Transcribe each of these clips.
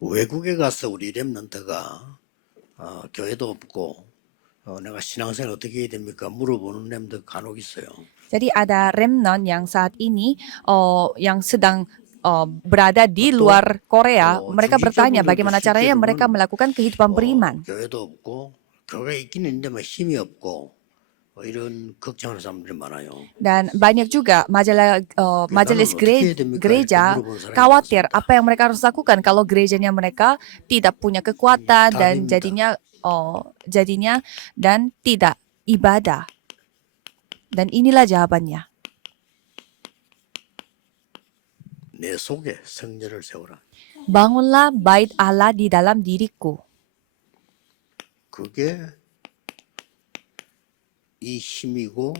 외국에 가서 우리 렘넌트가 교회도 없고 내가 신앙생활 어떻게 해야 됩니까? 물어보는 렘넌트 간혹 있어요. Jadi ada remnant yang saat ini yang sedang berada di luar Korea. Mereka bertanya bagaimana caranya mereka melakukan kehidupan beriman. 교회도 없고 교회 있긴 있는데 뭐 힘이 없고 이런 걱정하는 사람들이 많아요. Dan banyak juga majelis gereja khawatir apa yang mereka harus lakukan kalau gerejanya mereka tidak punya kekuatan dan jadinya dan tidak ibadah. Dan inilah jawabannya. 내 속에 성전을 세우라. Bangunlah bait Allah di dalam diriku. 그게 이 힘이고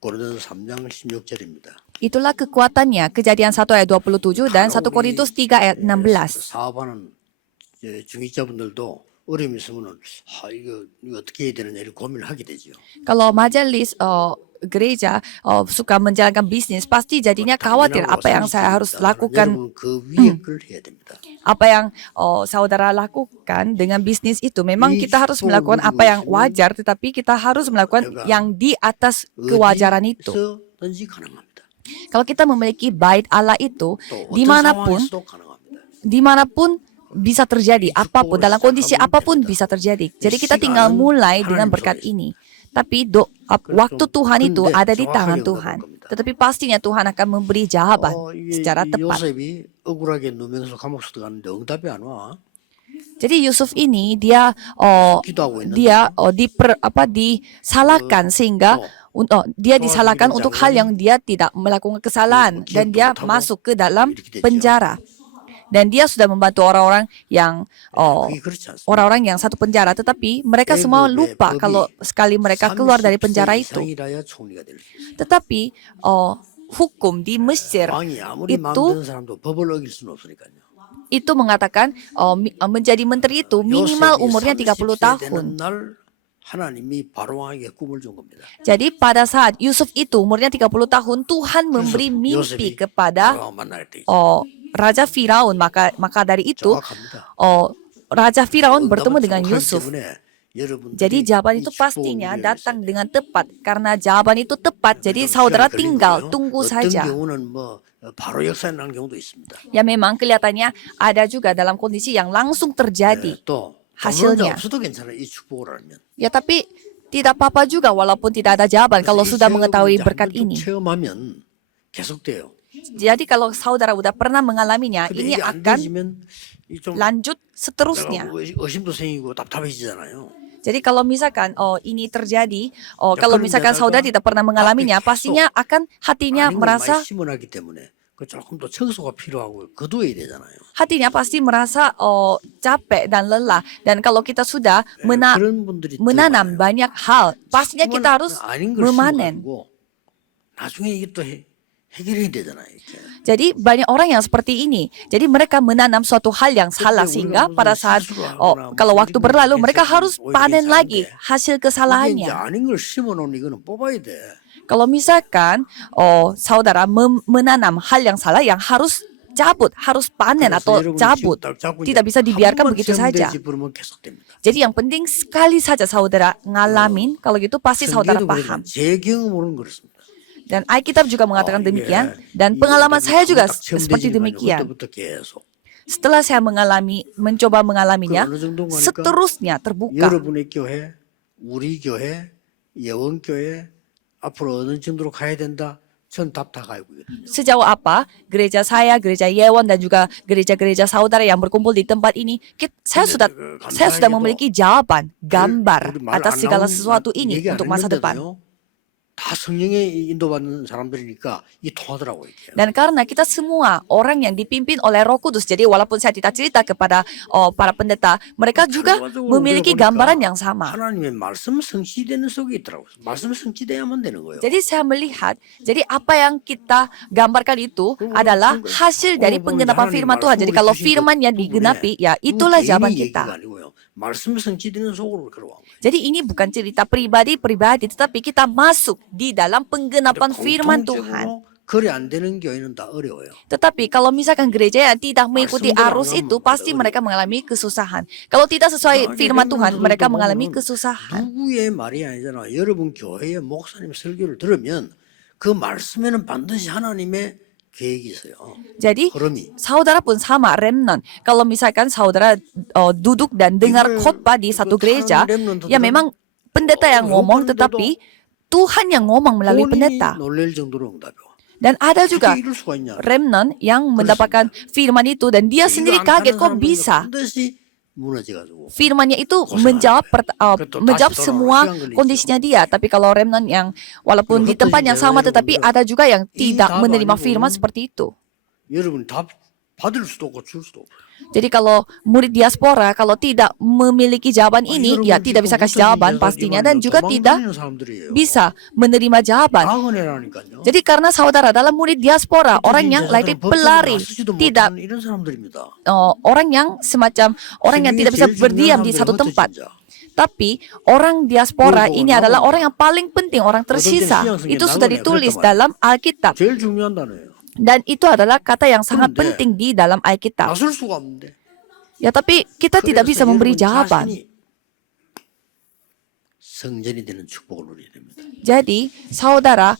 고린도서 3장 16절입니다. Itulah kekuatannya. Kejadian 1 ayat 27 dan 1 Korintus 3 ayat 16. 사업하는 중직자분들도 어려움이 있으면 이거 어떻게 해야 되느냐 이렇게 고민을 하게 되죠. Kalau majelis gereja suka menjalankan bisnis, pasti jadinya khawatir apa yang saya harus lakukan. 여러분 그 위에 걸 해야 됩니다. Apa yang saudara lakukan dengan bisnis itu, memang kita harus melakukan apa yang wajar, tetapi kita harus melakukan yang di atas kewajaran itu. 어디서든지 가능합니다. Kalau kita memiliki bait Allah itu, 또 어떤 dimanapun 상황에서도 가능합니다. bisa terjadi, apapun, dalam kondisi apapun bisa terjadi. Jadi kita tinggal mulai dengan berkat ini. Tapi waktu Tuhan itu ada di tangan Tuhan. Tetapi pastinya Tuhan akan memberi jawaban secara tepat. 요셉이 억울하게 누명해서 감옥 들어갔는데 응답이 안 와. Jadi Yusuf ini dia disalahkan sehingga dia disalahkan untuk hal yang dia tidak melakukan kesalahan dan dia masuk ke dalam penjara. Dan dia sudah membantu orang-orang yang satu penjara, tetapi mereka semua lupa kalau sekali mereka keluar dari penjara itu. Tetapi hukum di Mesir itu mengatakan menjadi menteri itu minimal umurnya 30 tahun. Jadi pada saat Yusuf itu umurnya 30 tahun, Tuhan memberi mimpi kepada Raja Firaun, maka dari itu Raja Firaun bertemu dengan Yusuf. Jadi jawaban itu pastinya datang dengan tepat. Karena jawaban itu tepat, jadi saudara tinggal tunggu saja. Ya memang kelihatannya ada juga dalam kondisi yang langsung terjadi hasilnya. Ya tapi tidak apa-apa juga walaupun tidak ada jawaban kalau sudah mengetahui berkat ini. Jadi kalau saudara sudah pernah mengalaminya, ini akan lanjut seterusnya. Jadi kalau misalkan ini terjadi, kalau misalkan saudara tidak pernah mengalaminya, pastinya akan hatinya merasa pasti merasa capek dan lelah. Dan kalau kita sudah menanam banyak hal, pastinya kita harus memanen. Jadi banyak orang yang seperti ini. Jadi mereka menanam suatu hal yang salah sehingga pada saat kalau waktu berlalu mereka harus panen lagi hasil kesalahannya. Kalau misalkan saudara menanam hal yang salah yang harus cabut, harus panen atau cabut, tidak bisa dibiarkan begitu saja. Jadi yang penting sekali saja saudara ngalamin, kalau gitu pasti saudara paham. Dan Alkitab juga mengatakan demikian, dan pengalaman saya juga seperti demikian. Setelah saya mencoba mengalaminya, seterusnya terbuka. Sejauh apa gereja saya, gereja Yewon dan juga gereja-gereja saudara yang berkumpul di tempat ini, saya sudah memiliki jawaban, gambar atas segala sesuatu ini untuk masa depan. 다 성령의 인도받는 사람들이니까 이 통하더라고요. Dan karena kita semua orang yang dipimpin oleh Roh Kudus, jadi walaupun saya tidak cerita kepada para pendeta, mereka juga memiliki gambaran yang sama. 하나님의 말씀 성취되는 속에 있더라고요. 말씀 성취돼야만 되는 거예요. Jadi saya melihat, jadi apa yang kita gambarkan itu adalah hasil dari penggenapan firman Tuhan. Jadi kalau firman yang digenapi, ya itulah jawaban kita. Jadi ini bukan cerita pribadi, tetapi kita masuk di dalam penggenapan firman Tuhan. 그래 안 되는 교회는 다 어려워요. Tetapi kalau misalkan gereja yang tidak mengikuti arus itu, pasti mereka mengalami kesusahan. Kalau tidak sesuai firman Tuhan, mereka mengalami kesusahan. 누구의 말이 아니잖아. 여러분 교회의 목사님 설교를 들으면 그 말씀에는 반드시 하나님의 계획이 있어요. Jadi, 흐름이. saudara pun sama, remnant. Kalau misalkan saudara duduk dan dengar khotbah di satu gereja, ya memang pendeta yang ngomong, tetapi Tuhan yang ngomong melalui pendeta. 놀랄 정도로 응답해요. Dan ada juga 어떻게 이럴 수가 있냐. remnant yang mendapatkan firman itu dan dia sendiri kaget kok bisa. 반드시 무너져가지고. Firmannya itu menjawab semua kondisinya dia. Tapi kalau remnant yang walaupun di tempat yang sama tetapi ada juga yang tidak menerima firman seperti itu. 여러분 답 받을 수도 없고 줄 수도 없고. Jadi kalau murid diaspora kalau tidak memiliki jawaban ini ya tidak bisa kasih jawaban pastinya dan juga tidak bisa menerima jawaban. 나그네라니까요. Jadi karena saudara adalah murid diaspora, orang yang lately pelari, tidak 이런 사람들입니다. orang yang semacam orang yang tidak bisa berdiam di satu tempat. Tapi orang diaspora ini adalah orang yang paling penting, orang tersisa. Itu sudah ditulis dalam Alkitab. 제일 중요한 단어예요. Dan itu adalah kata yang sangat penting di dalam Alkitab. 나설 수가 없는데. Ya tapi kita tidak bisa memberi jawaban. 성전이 되는 축복을 누려야 됩니다. Jadi saudara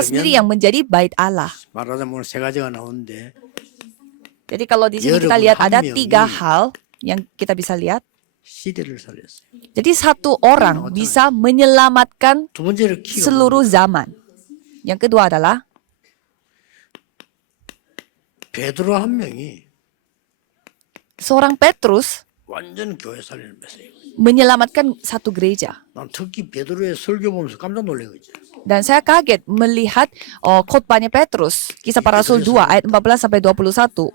sendiri yang menjadi bait Allah. 말하자면 세 가지가 나오는데 Jadi kalau di sini kita lihat ada 3 hal yang kita bisa lihat. 시대를 살렸어요. Jadi satu orang bisa menyelamatkan 두 번째로 키워. seluruh zaman. Yang kedua adalah 베드로 한 명이 seorang Petrus 완전 교회 살리는 메시지. menyelamatkan satu gereja. 난 특히 베드로의 설교 보면서 깜짝 놀란 거지. Dan saya kaget melihat khotbahnya Petrus, Kisah Para Rasul 2 ayat 14 sampai 21.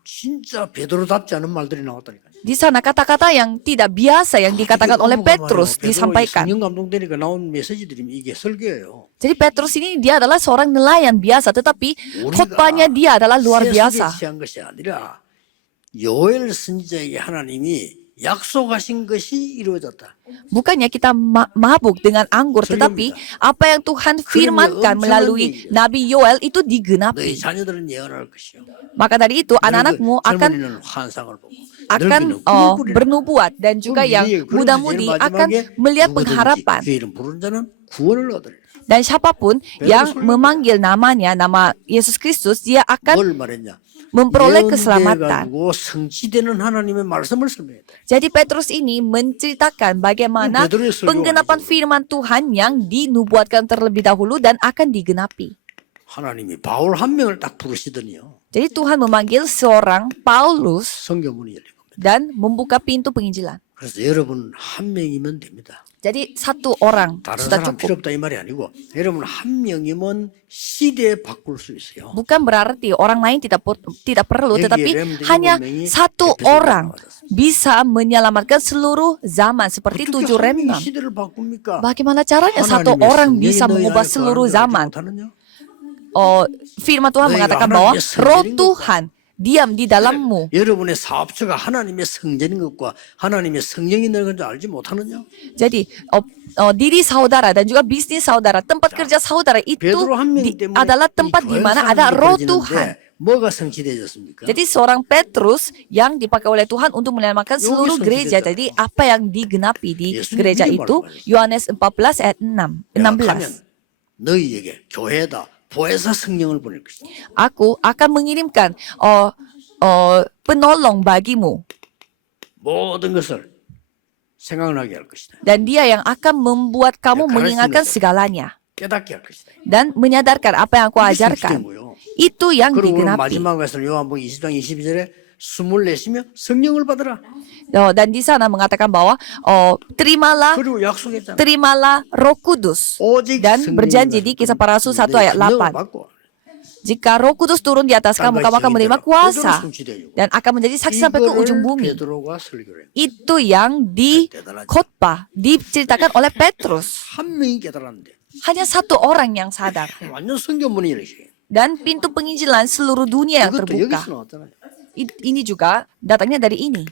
진짜 베드로답지 않은 말들이 나왔다니까. Di sana kata-kata yang tidak biasa yang dikatakan oleh Petrus disampaikan. 성령 감동되니까 나온 메시지들이 이게 설교예요. Jadi Petrus ini dia adalah seorang nelayan biasa, tetapi khotbahnya dia adalah luar biasa. 취한 것이 아니라 요엘 선지자에게 하나님이 약속하신 것이 이루어졌다. Bukannya kita mabuk dengan anggur, tetapi apa yang Tuhan firmankan melalui Nabi Yoel itu digenapi. 너희 자녀들은 예언할 것이요. Maka dari itu anak-anakmu akan 젊은이는 환상을 보고 bernubuat dan juga yang muda-mudi akan melihat pengharapan. 그 이름 부른 자는 구원을 얻으리라. Dan siapapun yang memanggil namanya, nama Yesus Kristus, dia akan 뭘 말했냐? memperoleh keselamatan. 예언돼가지고 성취되는 하나님의 말씀을 설명했다. Jadi Petrus ini menceritakan bagaimana penggenapan firman Tuhan yang dinubuatkan terlebih dahulu dan akan digenapi. 하나님이 바울 한 명을 딱 부르시더니요. Jadi Tuhan memanggil seorang Paulus 성경문이 열린 겁니다. dan membuka pintu penginjilan. 그래서 여러분 한 명이면 됩니다. Jadi satu orang 다른 sudah 사람 필요 cukup. 없다 이 말이 아니고 여러분 한 명이면 시대에 바꿀 수 있어요. Bukan berarti orang lain tidak perlu, 여기에 tetapi 렘드 hanya 7명이 satu 에베소에 orang 나와졌어요. bisa menyelamatkan seluruh zaman seperti 어떻게 7 한 명이 remnant. 시대를 바꿉니까? Bagaimana caranya satu 하나님의 orang 성령이 bisa 너희 mengubah 안에 seluruh 거하는 줄 알지 zaman? 못하느냐? Firman Tuhan 너희가 mengatakan bahwa 하나님의 roh 성전인 Tuhan diam di dalammu. 여러분의 사업처가 하나님의 성전인 것과 하나님의 성령이 있는 줄 알지 못하느냐? Jadi diri saudara dan juga bisnis saudara, tempat kerja saudara itu 베드로 한 명 때문에 adalah tempat di mana ada roh Tuhan. 뭐가 성취되어졌습니까? Jadi seorang Petrus yang dipakai oleh Tuhan untuk menyelamatkan seluruh gereja. Jadi apa yang digenapi di gereja itu? Yohanes 14 ayat 16. 너희에게 교회에다 보혜사 성령을 보낼 것이다. Aku akan mengirimkan penolong bagimu. 모든 것을 생각나게 할 것이다. Dan dia yang akan membuat kamu mengingatkan segalanya. 깨닫게 할 것이다. Dan menyadarkan apa yang aku 이게 ajarkan. 성취된 거예요. Itu yang 그리고 오늘 digenapi. 마지막에서는 요한복음 20장 22절에 숨을 내쉬며 성령을 받으라. Dan di sana mengatakan bahwa 그리고 약속했잖아. terimalah Roh Kudus. 오직 Dan berjanji di Kisah Para Rasul 1 ayat 8. Jika Roh Kudus turun di atas kamu, kamu akan menerima kuasa dan akan menjadi saksi sampai ke ujung bumi. Itu yang di khotbah diceritakan oleh Petrus. 한 명이 깨달았는데 Hanya satu orang yang sadar. 완전 성경문이 이렇게. Dan pintu penginjilan seluruh dunia yang 이것도 terbuka. 여기서 나왔잖아요. Ini juga datangnya dari ini.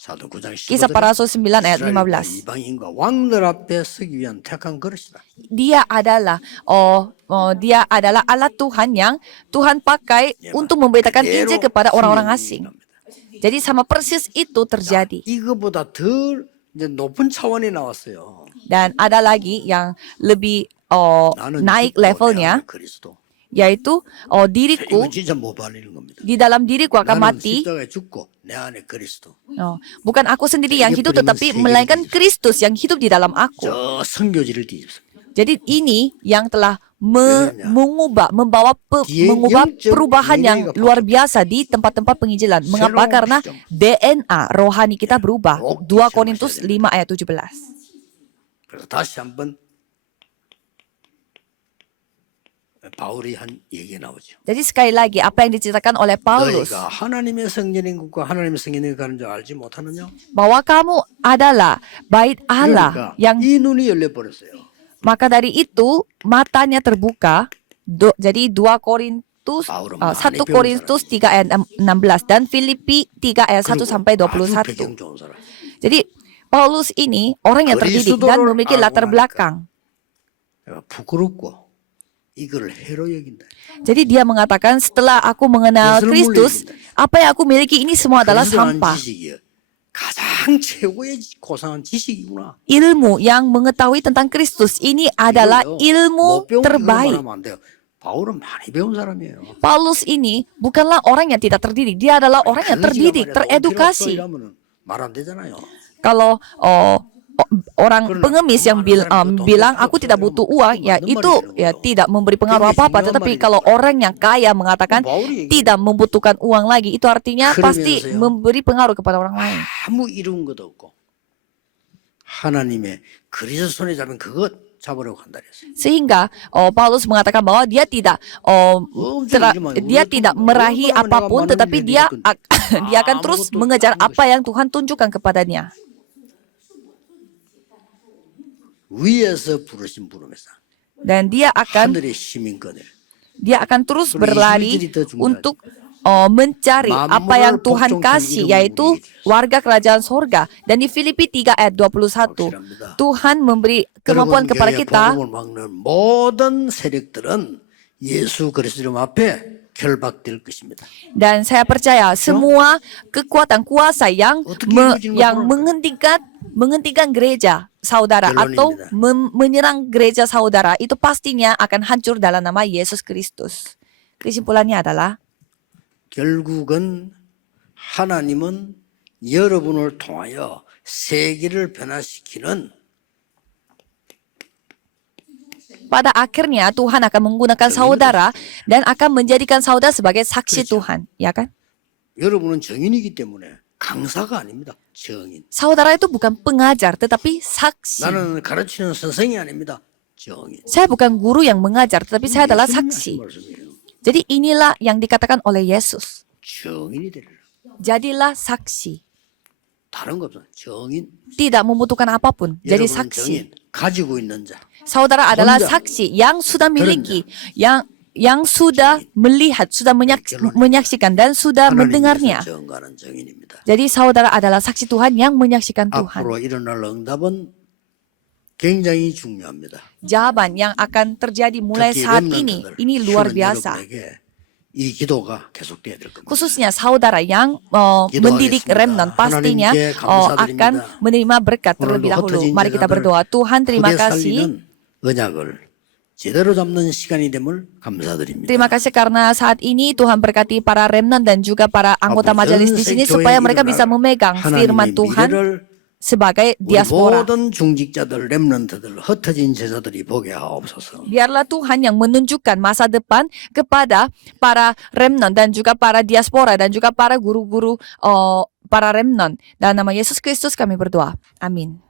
사도 9장 Kisah 15절에 para Rasul 9 ayat 이스라엘과 15. 이방인과 왕들 앞에 서기 위한 택한 그릇이다. Dia adalah dia adalah alat Tuhan yang Tuhan pakai untuk memberitakan Injil kepada orang-orang asing. Jadi sama persis itu terjadi. 이거보다 더 이제 높은 차원이 나왔어요. Dan ada lagi yang lebih 나는 naik 죽고 내 levelnya, 안에 그리스도. yaitu diriku, 이거 진짜 못 발리는 겁니다. di dalam diriku akan 나는 mati. 십자가에 죽고 내 안에 그리스도. Bukan aku sendiri yang hidup, tetapi melainkan Kristus yang hidup di dalam aku. 저 선교지를 뒤집습니다. Jadi ini yang telah mengubah 영적 perubahan yang 미래가 luar biasa di tempat-tempat penginjilan. Mengapa? 새로운 Karena 시점. DNA rohani kita berubah. 꼭 2 Korintus 5 ayat 17. 그래서 다시 한번 바울이 한 얘기가 나오죠. Jadi sekali lagi apa yang diceritakan oleh Paulus, 너희가 하나님의 성전인 것과 하나님의 성전에 가는 줄 알지 못하느냐? bahwa kamu adalah bait Allah 그러니까 yang 이 눈이 열려 버렸어요. maka dari itu matanya terbuka. Jadi 2 Korintus 1 Korintus 3 ayat 16 dan Filipi 3 ayat 1 sampai 21. 배경 좋은 사람. Jadi Paulus ini orang yang terdidik dan memiliki latar belakang. 부끄럽고 이걸 해로 여긴다. Jadi dia mengatakan setelah aku mengenal Kristus, apa yang aku miliki ini semua adalah 그리스도라는 sampah. 지식이 가장 최고의 고상한 지식이구나. Ilmu yang mengetahui tentang Kristus ini adalah ilmu terbaik. 바울은 많이 배운 사람이에요. Paulus ini bukanlah orang yang tidak terdidik, dia adalah orang yang terdidik, teredukasi. 말 안 되잖아요. Kalau orang pengemis yang bilang aku tidak butuh uang, ya itu ya tidak memberi pengaruh apa-apa. Tetapi kalau orang yang kaya mengatakan tidak membutuhkan uang lagi, itu artinya pasti memberi pengaruh kepada orang lain. 아무 이룬 것도 없고 하나님의 그리스도 손에 잡은 그것 잡으려고 한다 그랬어요. Sehingga Paulus mengatakan bahwa dia tidak meraih apapun, tetapi dia akan terus mengejar apa yang Tuhan tunjukkan kepadanya. 위에서 부르신 부름에서 Dan dia akan 하늘의 시민권을 terus berlari untuk mencari apa yang Tuhan kasih, yaitu warga kerajaan sorga. Dan di Filipi 3 ayat 21, Tuhan memberi kemampuan kepada kita. 모든 세력들은 예수 그리스도 앞에 결박될 것입니다. Dan saya percaya semua kekuatan kuasa yang menghentikan gereja saudara atau menyerang gereja saudara itu pastinya akan hancur dalam nama Yesus Kristus. Kesimpulannya adalah 결국은 하나님은 여러분을 통하여 세계를 변화시키는 pada akhirnya Tuhan akan menggunakan saudara dan akan menjadikan saudara sebagai saksi Tuhan, ya kan? 여러분은 정인이기 때문에 강사가 아닙니다. 정인. Saudara itu bukan pengajar tetapi saksi. 나는 가르치는 선생이 아닙니다. 정인. Saya bukan guru yang mengajar tetapi saya adalah saksi. Jadi inilah yang dikatakan oleh Yesus. 정인이 되리라. Jadilah saksi. 다른 거 없어. 정인. Tidak membutuhkan apapun. Jadi 여러분은 saksi. 정인. 가지고 있는 자. Saudara adalah 혼자. saksi yang sudah miliki, yang sudah melihat, sudah menyaksikan dan sudah mendengarnya. 하나님께서 정하는 정인입니다. Jadi saudara adalah saksi Tuhan yang menyaksikan Tuhan. 앞으로 일어날 응답은 굉장히 중요합니다. Jawaban yang akan terjadi mulai 특히 saat 렘넌트들, ini luar 쉬는 biasa. 여러분에게 이 기도가 계속돼야 될 겁니다. Khususnya saudara yang mendidik remnant pastinya akan menerima berkat terlebih dahulu. Mari kita berdoa. Tuhan terima kasih. 언약을 제대로 잡는 시간이 됨을 감사드립니다. Terima kasih karena saat ini Tuhan berkati para remnant dan juga para anggota majelis di sini supaya mereka bisa memegang firman Tuhan sebagai diaspora. 모든 중직자들, 렘넌트들, 흩어진 제자들이 보게 하옵소서. Biarlah Tuhan yang menunjukkan masa depan kepada para remnant dan juga para diaspora dan juga para guru-guru para remnant. Dalam nama Yesus Kristus kami berdoa. Amin.